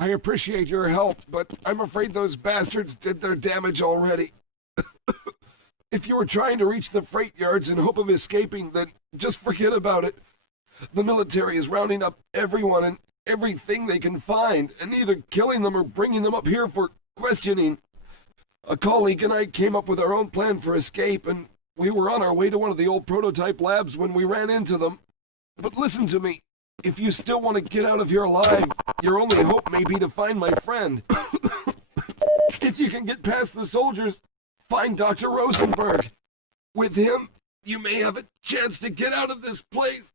I appreciate your help, but I'm afraid those bastards did their damage already. If you were trying to reach the freight yards in hope of escaping, then just forget about it. The military is rounding up everyone and everything they can find, and either killing them or bringing them up here for questioning. A colleague and I came up with our own plan for escape, and we were on our way to one of the old prototype labs when we ran into them. But listen to me. If you still want to get out of here alive, your only hope may be to find my friend. If you can get past the soldiers, find Dr. Rosenberg. With him, you may have a chance to get out of this place.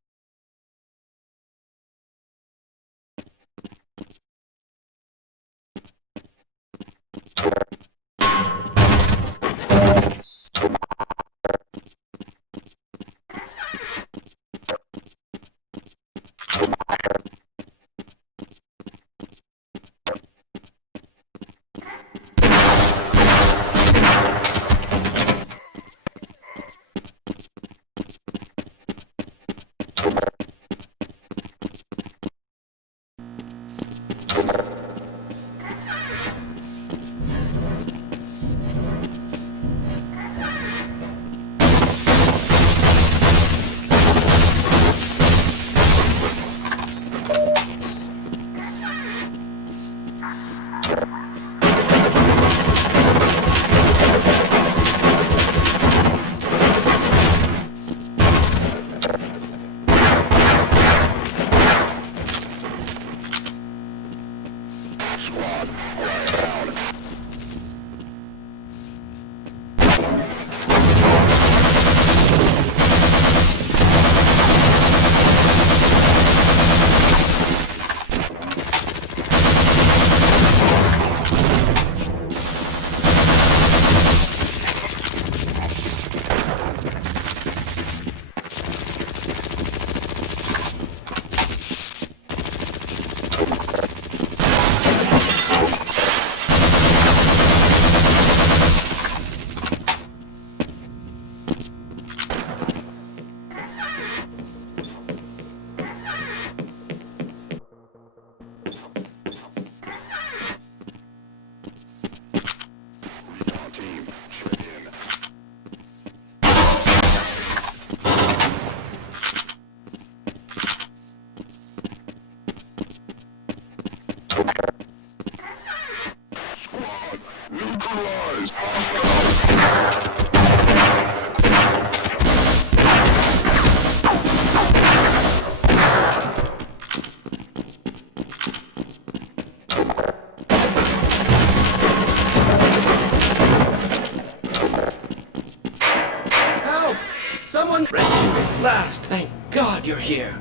Someone rescue me at last. Thank God you're here.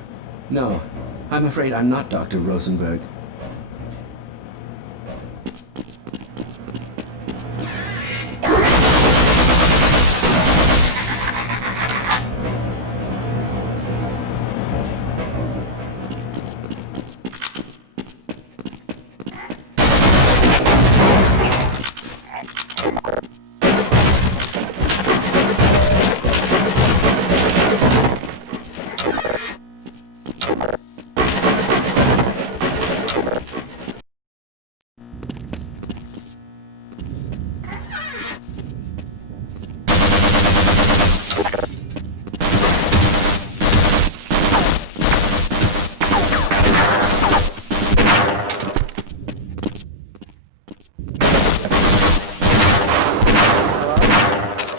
No, I'm afraid I'm not Dr. Rosenberg.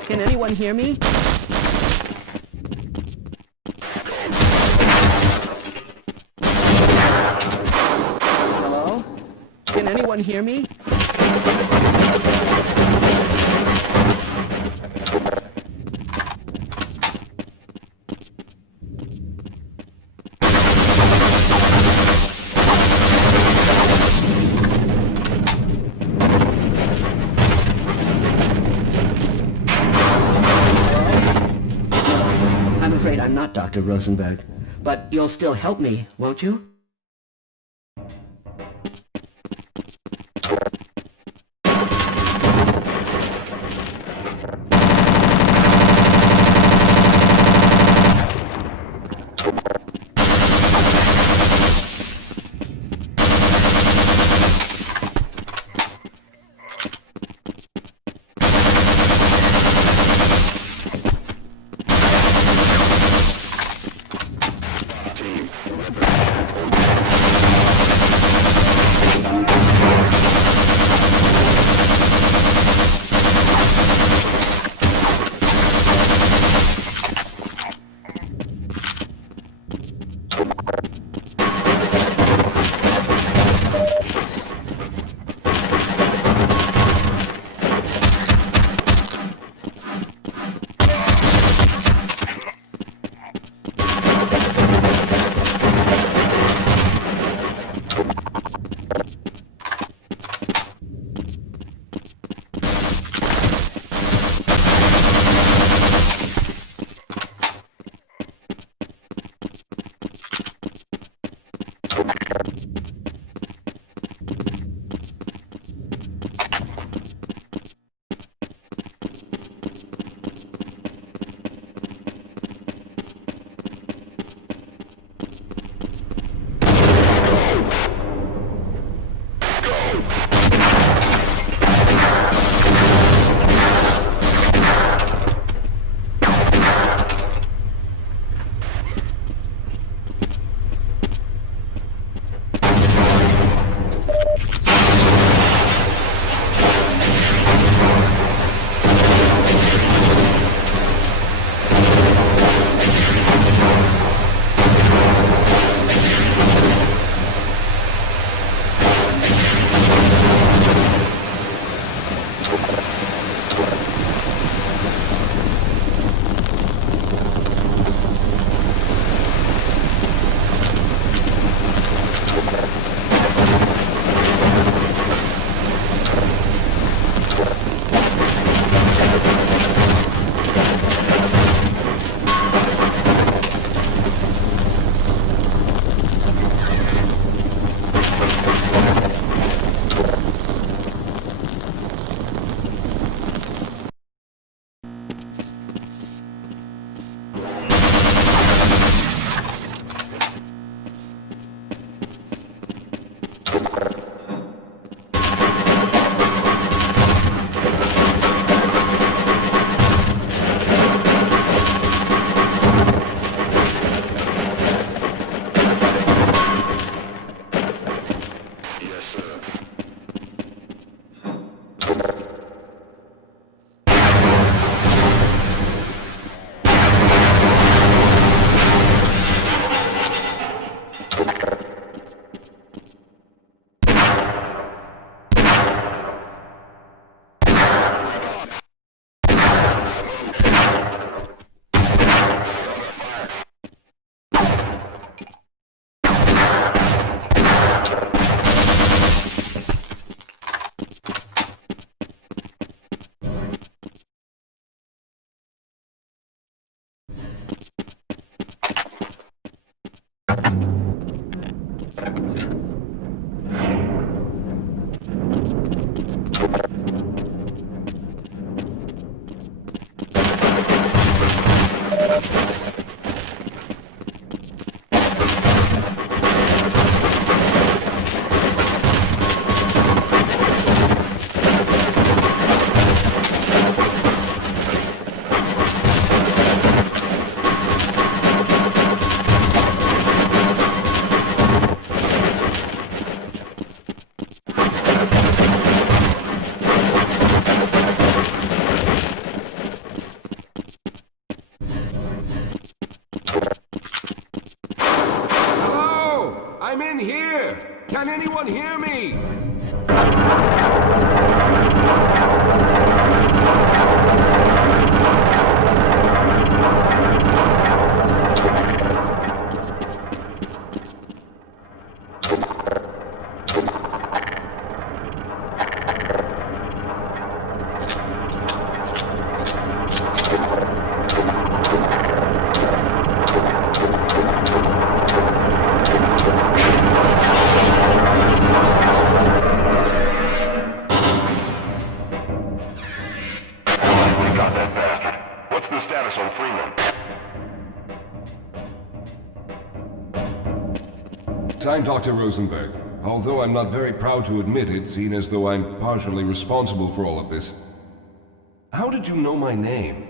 Can anyone hear me? Hello? Can anyone hear me? I'm not Dr. Rosenberg. But you'll still help me, won't you? I'm in here! Can anyone hear me? I'm Dr. Rosenberg, although I'm not very proud to admit it, seeing as though I'm partially responsible for all of this. How did you know my name?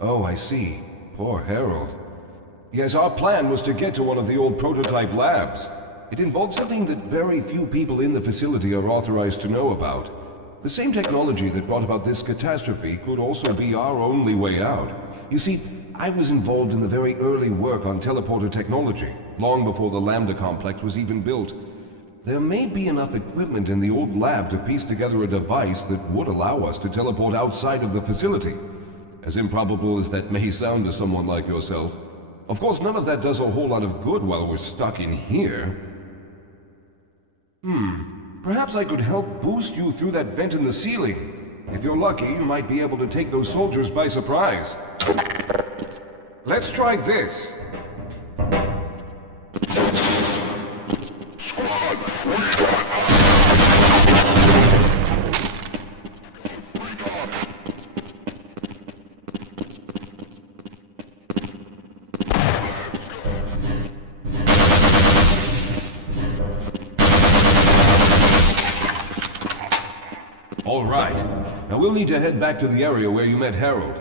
Oh, I see. Poor Harold. Yes, our plan was to get to one of the old prototype labs. It involved something that very few people in the facility are authorized to know about. The same technology that brought about this catastrophe could also be our only way out. You see, I was involved in the very early work on teleporter technology, long before the Lambda complex was even built. There may be enough equipment in the old lab to piece together a device that would allow us to teleport outside of the facility. As improbable as that may sound to someone like yourself. Of course, none of that does a whole lot of good while we're stuck in here. Perhaps I could help boost you through that vent in the ceiling. If you're lucky, you might be able to take those soldiers by surprise. Let's try this. All right. Now we'll need to head back to the area where you met Harold.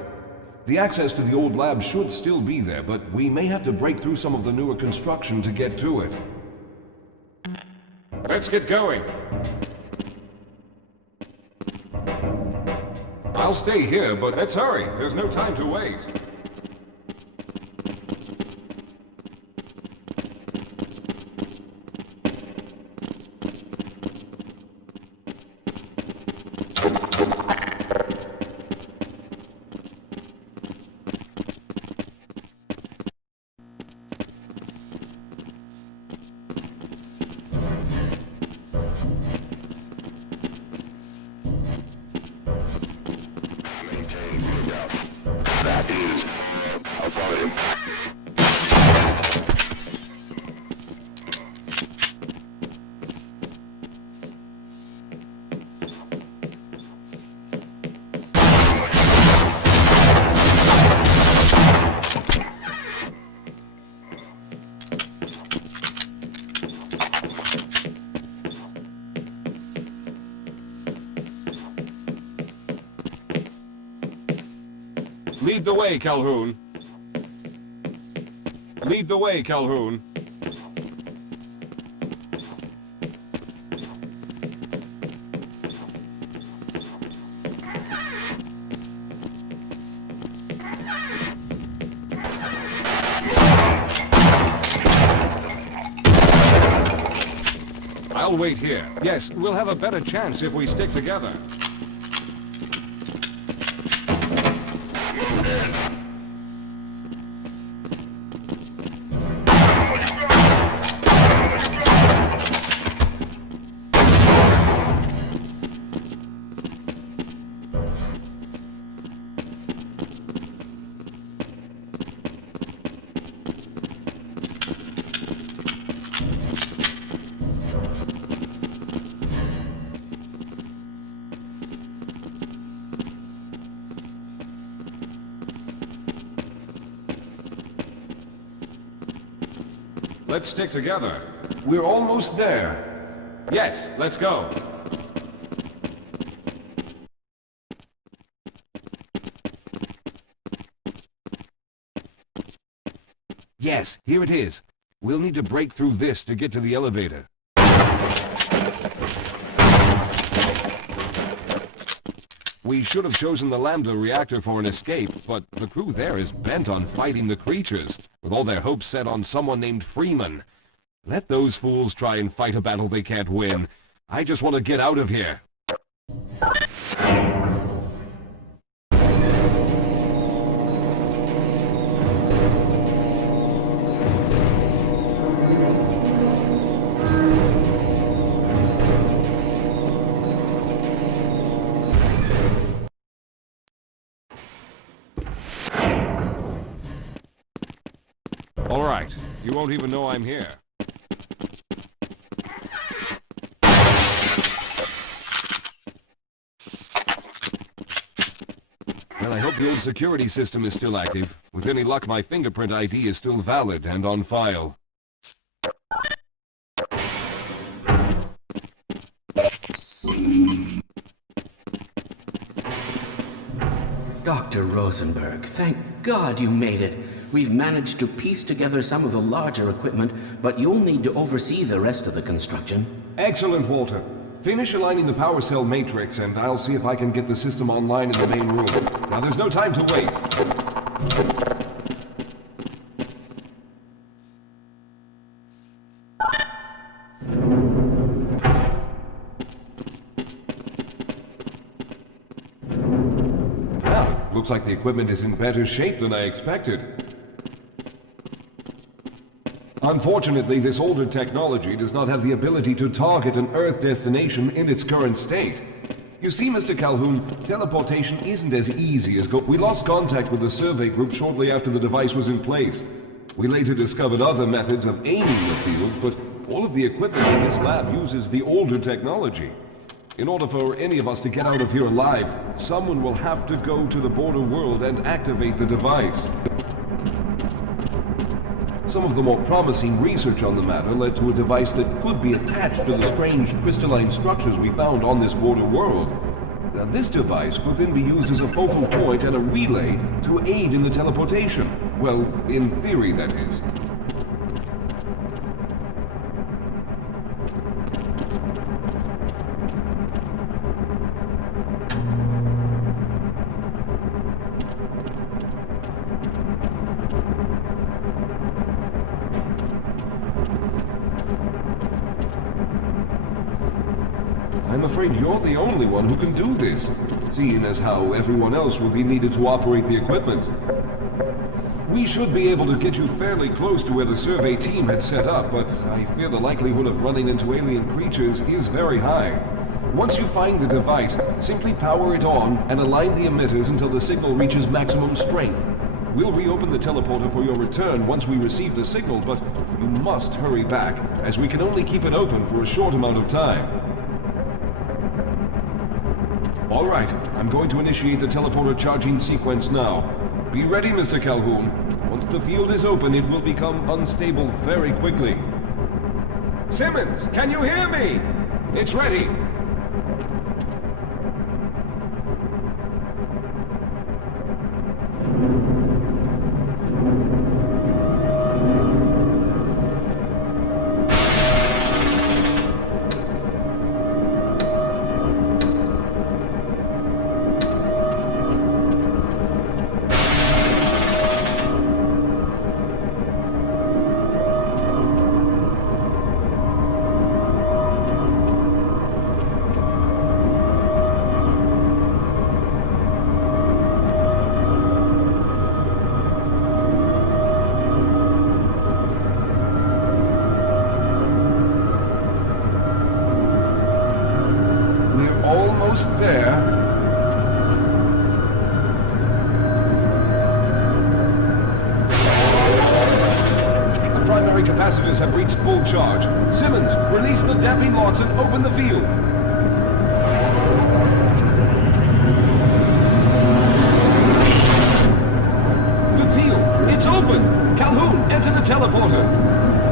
The access to the old lab should still be there, but we may have to break through some of the newer construction to get to it. Let's get going. I'll stay here, but let's hurry. There's no time to waste. Lead the way, Calhoun. Lead the way, Calhoun. I'll wait here. Yes, we'll have a better chance if we stick together. Let's stick together. We're almost there. Yes, let's go. Yes, here it is. We'll need to break through this to get to the elevator. We should have chosen the Lambda reactor for an escape, but the crew there is bent on fighting the creatures, with all their hopes set on someone named Freeman. Let those fools try and fight a battle they can't win. I just want to get out of here. All right, you won't even know I'm here. Well, I hope the old security system is still active. With any luck, my fingerprint ID is still valid and on file. Dr. Rosenberg, thank God you made it. We've managed to piece together some of the larger equipment, but you'll need to oversee the rest of the construction. Excellent, Walter. Finish aligning the power cell matrix, and I'll see if I can get the system online in the main room. Now, there's no time to waste. Well, looks like the equipment is in better shape than I expected. Unfortunately, this older technology does not have the ability to target an Earth destination in its current state. You see, Mr. Calhoun, teleportation isn't as easy as we lost contact with the survey group shortly after the device was in place. We later discovered other methods of aiming the field, but all of the equipment in this lab uses the older technology. In order for any of us to get out of here alive, someone will have to go to the border world and activate the device. Some of the more promising research on the matter led to a device that could be attached to the strange crystalline structures we found on this border world. Now, this device could then be used as a focal point and a relay to aid in the teleportation. Well, in theory, that is. I'm afraid you're the only one who can do this, seeing as how everyone else will be needed to operate the equipment. We should be able to get you fairly close to where the survey team had set up, but I fear the likelihood of running into alien creatures is very high. Once you find the device, simply power it on and align the emitters until the signal reaches maximum strength. We'll reopen the teleporter for your return once we receive the signal, but you must hurry back, as we can only keep it open for a short amount of time. All right, I'm going to initiate the teleporter charging sequence now. Be ready, Mr. Calhoun. Once the field is open, it will become unstable very quickly. Simmons, can you hear me? It's ready. Almost there. The primary capacitors have reached full charge. Simmons, release the damping locks and open the field. The field, it's open! Calhoun, enter the teleporter.